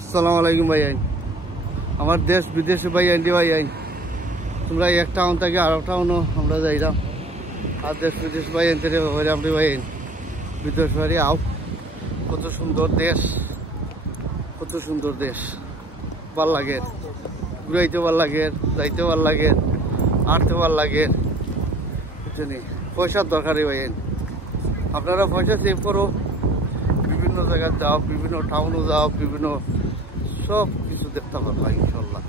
আসসালামু আলাইকুম ভাই আইন আমার দেশ বিদেশে ভাই আইনটি ভাই আইন তোমরা এক টাউন থেকে আরো টাউনও আমরা যাইলাম আর দেশ বিদেশ ভাই আইন থেকে আপনি ভাই আইন বিদেশ বাড়ি আও কত সুন্দর দেশ ভাল লাগে ঘুরাইতে ভাল লাগে যাইতে ভাল লাগে আটতে ভাল লাগে পয়সার দরকারই ভাই আইন আপনারা পয়সা সেভ করো বিভিন্ন জায়গায় যাও বিভিন্ন টাউনও যাও বিভিন্ন সব কিছু দেখতে পারবা ইনশাল্লাহ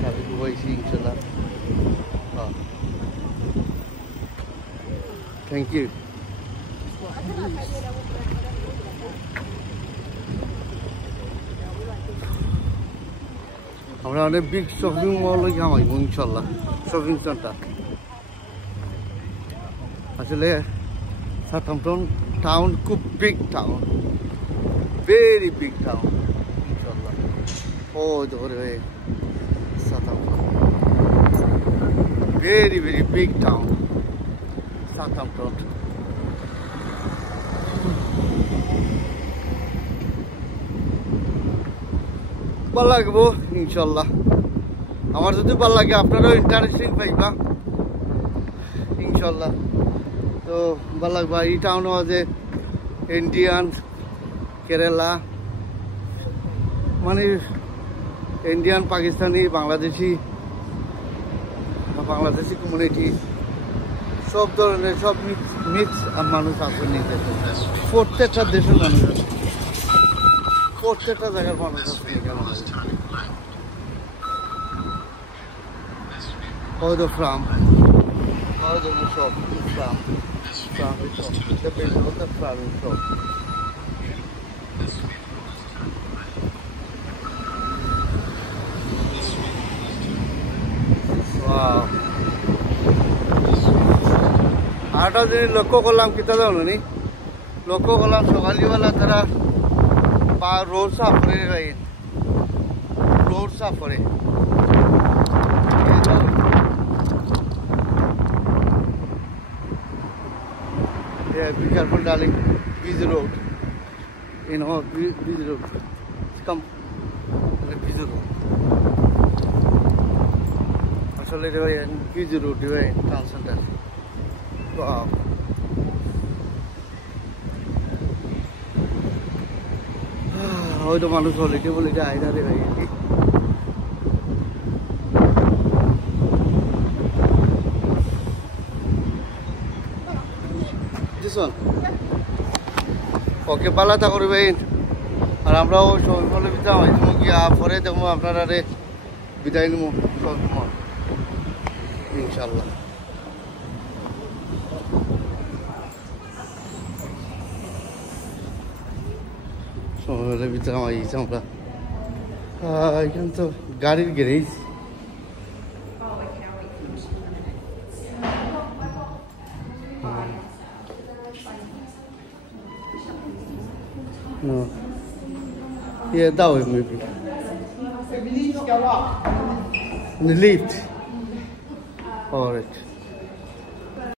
ট্রাফিক হয়েছি ইনশাল্লাহ থ্যাংক ইউ আমরা অনেক বিগ শপিং মল ঘামাইব ইনশাল্লাহ শপিং সেন্টার আসলে সাউথাম্পটন টাউন খুব big town very big town ইনশাল্লাহ ও ধরে সাউথাম্পটন ভেরি বিগ টাউন সাউথাম্পটন ভাল লাগবো ইনশাল্লাহ আমার যদি ভাল লাগে আপনারাও ইন্টারেস্টিং পাইবা ইনশাল্লাহ তো ভাল লাগবা এই টাউনও আছে ইন্ডিয়ান কেরালা মানে ইন্ডিয়ান পাকিস্তানি বাংলাদেশি কমিউনিটি সব ধরনের সব মিক্স মানুষ আছে প্রত্যেকটা দেশের মানুষ আছে প্রত্যেকটা জায়গার মানুষ আছে হয়তো ফ্রাম হয়তো সব ফ্রাম সব আরেকটা জিনিস লক্ষ্য করলাম কিতা জানো নি লক্ষ্য করলাম সকালবেলা তারা বা রোড সাফ করে রোড সাফ করে be careful darling busy road you know busy road come busy road আসলে busy road town center wow হয়তো মানুষ হলিডে বলিটা আইদারে ভাই ওকে পালা তা করবেন আর আমরাও সবাই বিদায় হয় তুমি কি পরে দেখবো আপনারা বিদায় নেবো সবসময় ইনশাল্লাহ সবাই বিদায় হয়েছি আমরা এখানে তো গাড়ির garage No. Yeah, that way maybe. In the lift. Alright.